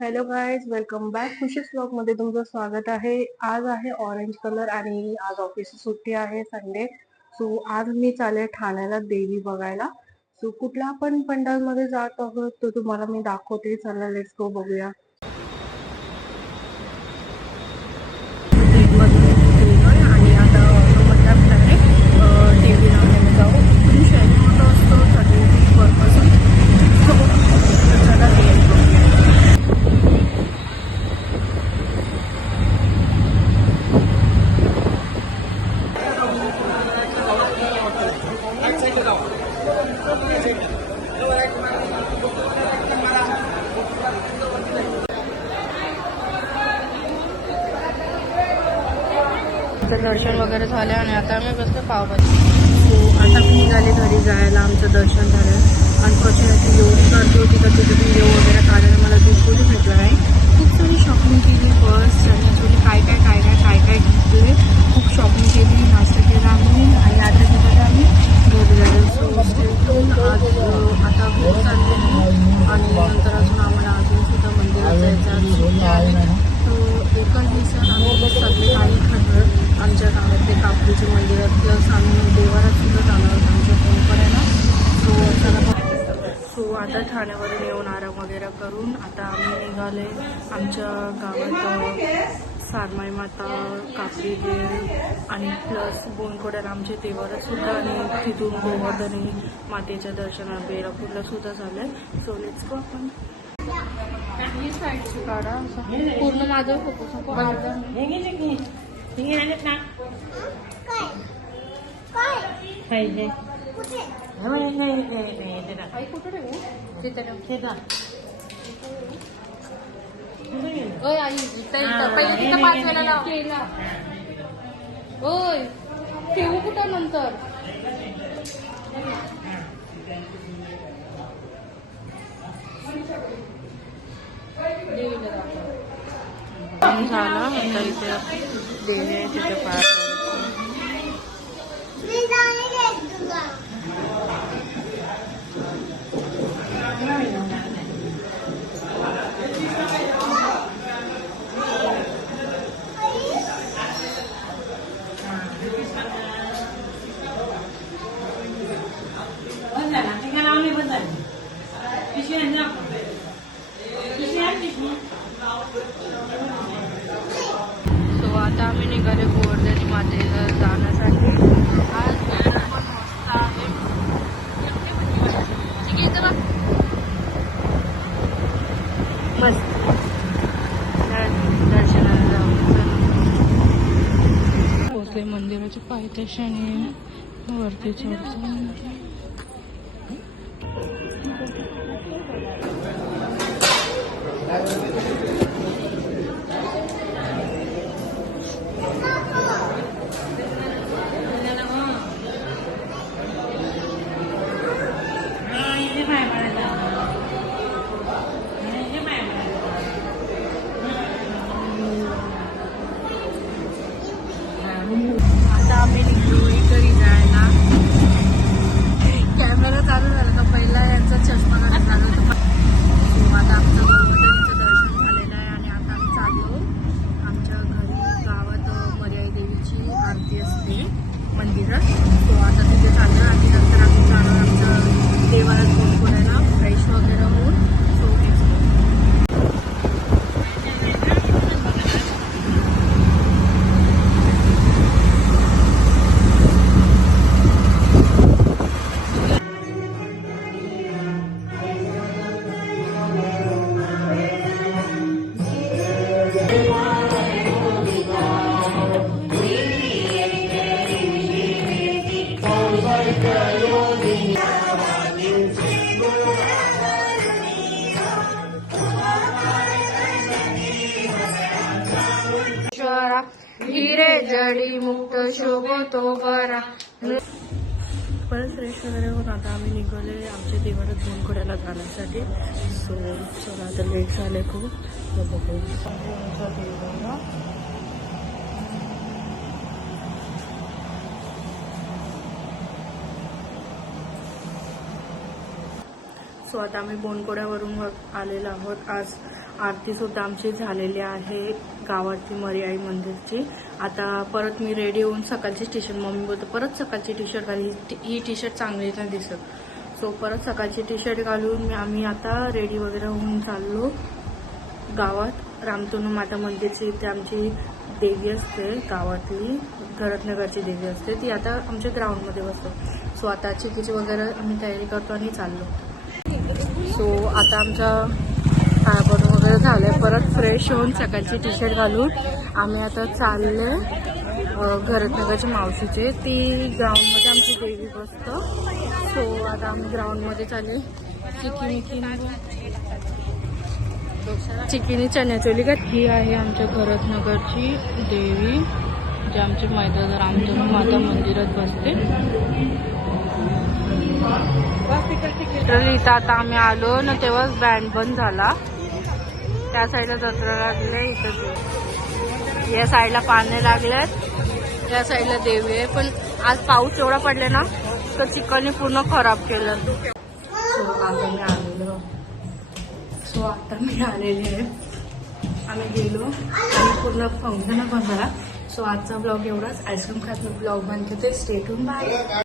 Hello guys welcome back खुशीस ब्लॉगमध्ये तुमचं स्वागत आहे. आज आहे ऑरेंज कलर आणि आज ऑफिस सुट्टी आहे संडे सो आज मी चालेल ठाण्याला देवी बघायला. सो कुठल्या पण पंडाल मध्ये जात आहोत तो तुम्हाला मी दाखवते. चला लेट्स गो बघूया आणि आता ऑटोमध्ये आपल्याकडे टी व्ही लावण्याला जाऊ तुम्ही शेअरिंग मोठं असतो सगळी पर्पज चला देवी बघूया आमचं दर्शन वगैरे झालं आणि आता आम्ही बसतो पावभाजी. सो आता मी निघाले घरी जायला आमचं दर्शन झालं. अनफॉर्च्युनेटली येऊन गर्दी होती तर तिथे व्हिडिओ वगैरे काढायला मला बिलकुलच भेटलं नाही खूप सारी शॉपिंग केली बस आणि ॲक्च्युली काय काय काय काय काय काय घेतले खूप शॉपिंग केली नाश्ता केला आम्ही आणि आता तिथे आम्ही घरी जायला सो स्टेटून आज अं, आता घरी चालले मी आणि नंतर अजून आम्हाला अजून सुद्धा मंदिरात जायचं आहे सुट्टी आहे तर एकाच दिवसात आम्ही सगळे काही ठरलं आमच्या गावातले कापडीचे मंदिरात प्लस आम्ही देवारात सुद्धा जाणार आहोत आमच्या फोन करायला सो चला सो आता ठाण्यावरून येऊन आराम वगैरे करून आता आम्ही निघाले. आमच्या गावात सारमाई माता कापडी देव आणि प्लस बोनकोड्याला आमचे देवारच सुद्धा आणि तिथून गोवर्धनी मातेच्या दर्शनात बेलापूरला सुद्धा झालंय. सो लेट्स गो आपण. काढा पूर्ण माझं अर्धा पाहिजे आई कुठं ठेवू तिथे ठेव ओय आई इथं इथं पहिले तिथं पाच वेळा लाव ओय ठेवू कुठं नंतर काम झालं आता इथे देवी आहे तिथे पाय बंद झाला बंद झाले पिशवी पिशवी पिशवी सो आता आम्ही निघाले गोवर्धन मातेला जाण्यासाठी. आज वेळ पण मस्त आहे. ठीक आहे, मस्त. पायथ्याशी आणि वरती चढतो. हिरे जडी मुक्त शोभतो बरा. परत फ्रेश वगैरे होऊन आता आम्ही निघाले आमच्या दिवाळीत दोनकड्याला जाण्यासाठी सो चला आता लेट झाले खूप बघू सो आता आम्ही बोनकोड्यावरून आलेलो आहोत. आज आरती सुद्धा आमची झालेली आहे गावातली मर्याई मंदिरची. आता परत मी रेडी होऊन सकाळची टी शर्ट मम्मी बोलतो परत सकाळची टी शर्ट घाली. ही टी शर्ट चांगली नाही दिसत. सो परत सकाळची टी शर्ट घालून आम्ही आता रेडी वगैरे होऊन चाललो गावात. रामतनू माता मंदिरची इथे आमची देवी असते गावातली धरतनगरची देवी असते. ती आता आमच्या ग्राउंडमध्ये बसते. सो आता चिकीची वगैरे आम्ही तयारी करतो आणि चाललो. सो आता आमच्या पायापड वगैरे झालंय. परत फ्रेश होऊन सकाळची टी शर्ट घालून आम्ही आता चालले घरतनगरच्या मावशीचे. ती ग्राउंडमध्ये आमची देवी बसतं. सो आता आम्ही ग्राउंडमध्ये चालले चिकन चिकिनी चण्याचोली का? ही आहे आमच्या घरतनगरची देवी जे आमचे मैदान रामधनू माता मंदिरात बसते. इथं आता आम्ही आलो ना तेव्हाच बँड बंद झाला. त्या साईडला जत्रा लागले इथं या साईडला पाने लागल्यात या साईडला देवी आहे. पण आज पाऊस एवढा पडले ना तर चिकनने पूर्ण खराब केलं. सो आता मी आलेलो. सो आता मी आलेले आहे. आम्ही गेलो. आणि पूर्ण फंक्शन बनला सो आजचा ब्लॉग एवढाच. आईस्क्रीम खात ब्लॉग बनतो ते. स्टेटून बाय